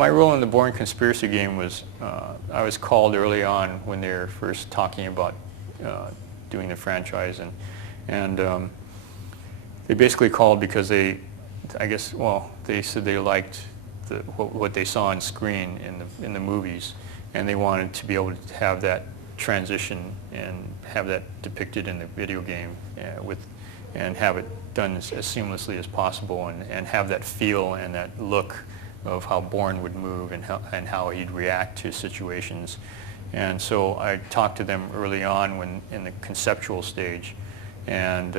My role in the Bourne Conspiracy game was, I was called early on when they were first talking about doing the franchise, and they basically called because they, I guess, well, they said they liked what they saw on screen in the movies, and they wanted to be able to have that transition and have that depicted in the video game and have it done as seamlessly as possible, and have that feel and that look of how Bourne would move and how he'd react to situations. And so I talked to them early on when in the conceptual stage, and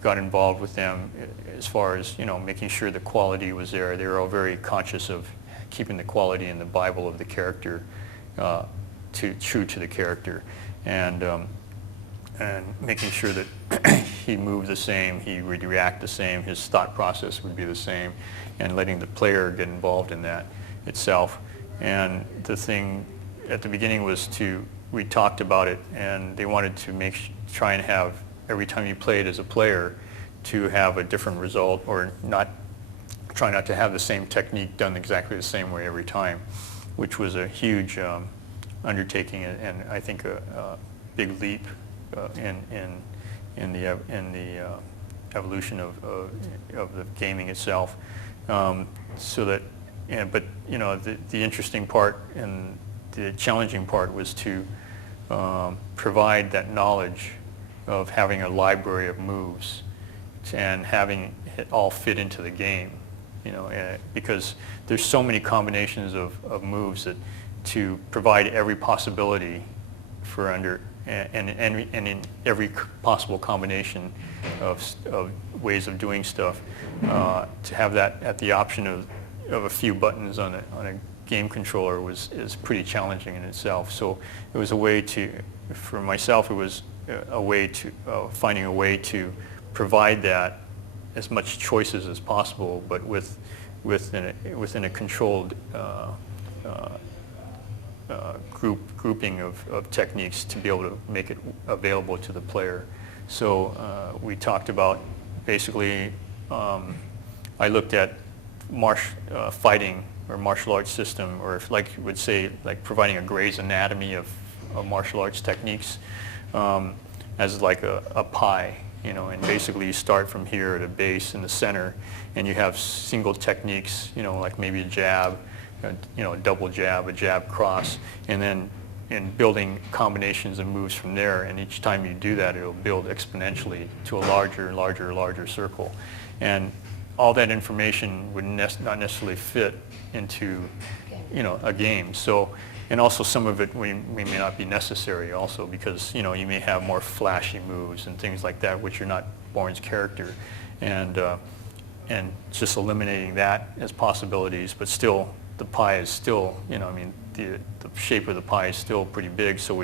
got involved with them as far as, you know, making sure the quality was there. They were all very conscious of keeping the quality in the Bible of the character true to the character, and making sure that he moved the same, he would react the same, his thought process would be the same, and letting the player get involved in that itself. And the thing at the beginning was we talked about it, and they wanted to try and have, every time you played as a player, to have a different result, or try not to have the same technique done exactly the same way every time, which was a huge undertaking, and I think a big leap in the evolution of the gaming itself. So that, but you know, the interesting part and the challenging part was to provide that knowledge of having a library of moves and having it all fit into the game, you know, because there's so many combinations of moves that to provide every possibility for and in every possible combination of ways of doing stuff, to have that at the option of a few buttons on a game controller is pretty challenging in itself. So it was a way for myself, it was a way to finding a way to provide that as much choices as possible, but within a controlled grouping of techniques to be able to make it available to the player. So we talked about, basically, I looked at fighting or martial arts system, or like you would say, like providing a Gray's Anatomy of martial arts techniques, as like a pie, you know, and basically you start from here at a base in the center, and you have single techniques, you know, like maybe a jab, you know, a double jab, a jab cross, and then in building combinations and moves from there, and each time you do that, it'll build exponentially to a larger and larger circle. And all that information would not necessarily fit into, you know, a game. So, and also some of it we may not be necessary also, because, you know, you may have more flashy moves and things like that, which are not Bourne's character, and just eliminating that as possibilities, but still the pie is still, you know, I mean, the shape of the pie is still pretty big, so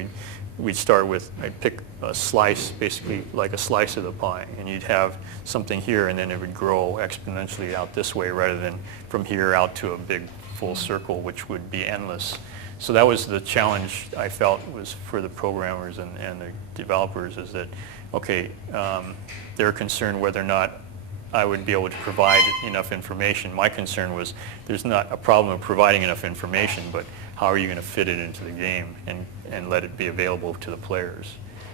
we'd start with, I'd pick a slice, basically like a slice of the pie, and you'd have something here, and then it would grow exponentially out this way rather than from here out to a big full circle, which would be endless. So that was the challenge I felt was for the programmers and the developers, is that, okay, they're concerned whether or not I would be able to provide enough information. My concern was there's not a problem of providing enough information, but how are you going to fit it into the game and let it be available to the players?